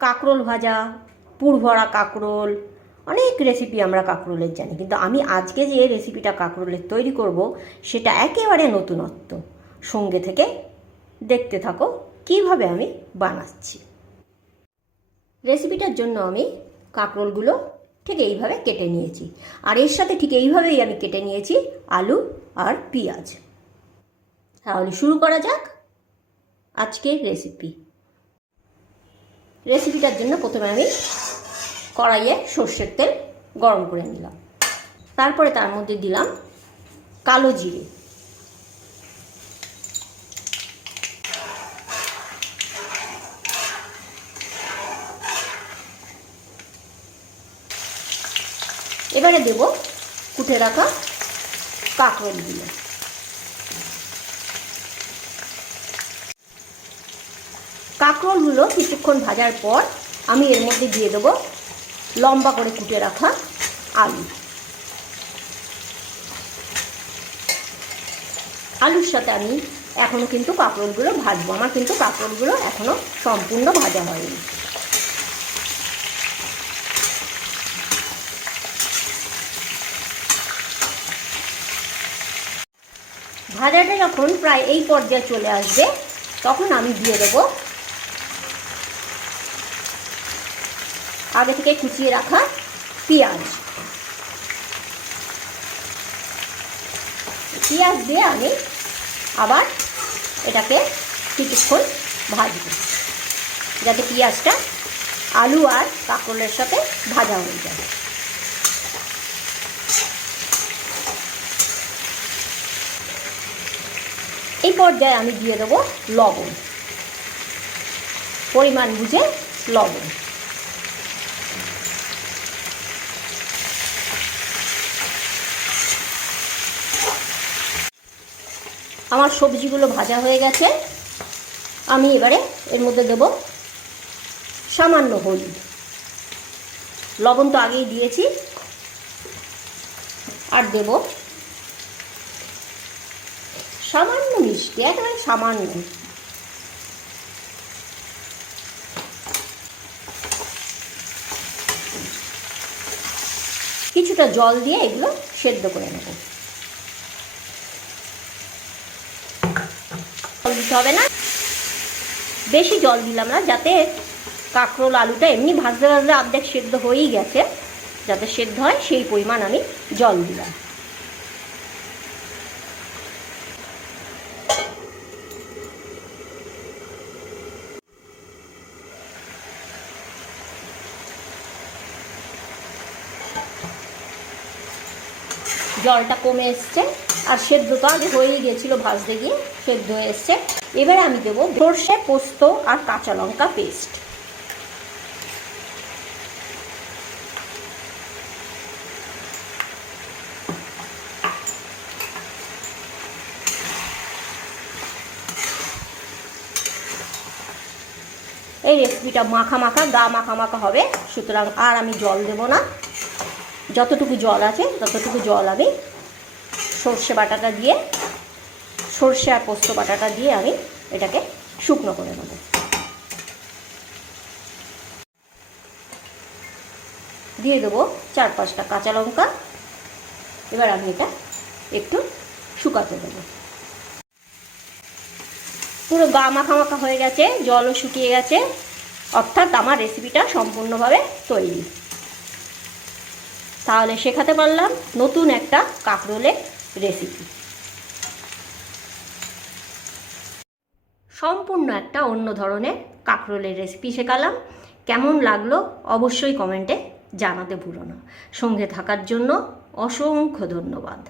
কাঁকরোল ভাজা পুর ভরা কাঁকরোল, অনেক রেসিপি আমরা কাঁকরোলের জানি। কিন্তু আমি আজকে যে রেসিপিটা কাঁকরোলের তৈরি করব, সেটা একেবারে নতুনত্ব। সঙ্গে থেকে দেখতে থাকো কীভাবে আমি বানাচ্ছি। রেসিপিটার জন্য আমি কাঁকরোলগুলো ঠিক এইভাবে কেটে নিয়েছি। আর এর সাথে ঠিক এইভাবেই আমি কেটে নিয়েছি আলু আর পেঁয়াজ। তাহলে শুরু করা যাক আজকের রেসিপি রেসিপিটার জন্য প্রথমে আমি কড়াইয়ে সর্ষের তেল গরম করে নিলাম। তারপরে তার মধ্যে দিলাম কালো জিরে। এবারে দেব কুটে রাখা কাঁকরোলগুলো কাঁকরোলগুলো কিছুক্ষণ ভাজার পর আমি এর মধ্যে দিয়ে দেবো লম্বা করে কুটে রাখা আলু। আলুর সাথে আমি এখনও কিন্তু কাঁকরোলগুলো ভাজবো। আমার কিন্তু কাঁকরোলগুলো এখনও সম্পূর্ণ ভাজা হয়নি। ভাজাটা যখন প্রায় এই পর্যায়ে চলে আসবে, তখন আমি দিয়ে দেবো আগে থেকে কুচিয়ে রাখা পেঁয়াজ। পেঁয়াজ দিয়ে আমি আবার এটাকে কিছুক্ষণ ভাজবো, যাতে পেঁয়াজটা আলু আর কাঁকরোলের সাথে ভাজা হয়ে যায়। এই পর্যায়ে আমি দিয়ে দেবো লবণ, পরিমাণ বুঝে লবণ। আমার সবজিগুলো ভাজা হয়ে গেছে। আমি এবারে এর মধ্যে দেব সামান্য হলুদ। লবণ তো আগেই দিয়েছি। আর দেব সামান্য মিষ্টি, একেবারে সামান্য। কিছুটা জল দিয়ে এগুলো সেদ্ধ করে নেব। জল দিতে হবে না। বেশি জল দিলাম না, যাতে কাঁকরোল আলুটা এমনি ভাজতে ভাজতে অর্ধেক সেদ্ধ হয়েই গেছে। যাতে সেদ্ধ হয়, সেই পরিমাণ আমি জল দিলাম। জলটা কমে এসছে। আর সেদ্ধ তো আগে হয়েই গিয়েছিল ভাজতে গিয়ে, সেদ্ধ হয়ে এসছে। এবারে আমি দেবো সর্ষে, পোস্ত আর কাঁচা লঙ্কা পেস্ট এই রেসিপিটা মাখা মাখা, গা মাখা মাখা হবে। সুতরাং আর আমি জল দেব না। যতটুকু জল আছে, ততটুকু জল আমি সর্ষে বাটাটা দিয়ে, সর্ষে আর পোস্ত বাটাটা দিয়ে আমি এটাকে শুকনো করে নেব। দিয়ে দেবো চার পাঁচটা কাঁচা লঙ্কা। এবার আমি এটা একটু শুকাতে দেবো। পুরো গা মাখা মাখা হয়ে গেছে, জলও শুকিয়ে গেছে। অর্থাৎ আমার রেসিপিটা সম্পূর্ণভাবে তৈরি। তাহলে শেখাতে পারলাম নতুন একটা কাঁকরোলের রেসিপি সম্পূর্ণ একটা অন্য ধরনের কাঁকরোলের রেসিপি শেখালাম। কেমন লাগল অবশ্যই কমেন্টে জানাতে ভুলো না। সঙ্গে থাকার জন্য অসংখ্য ধন্যবাদ।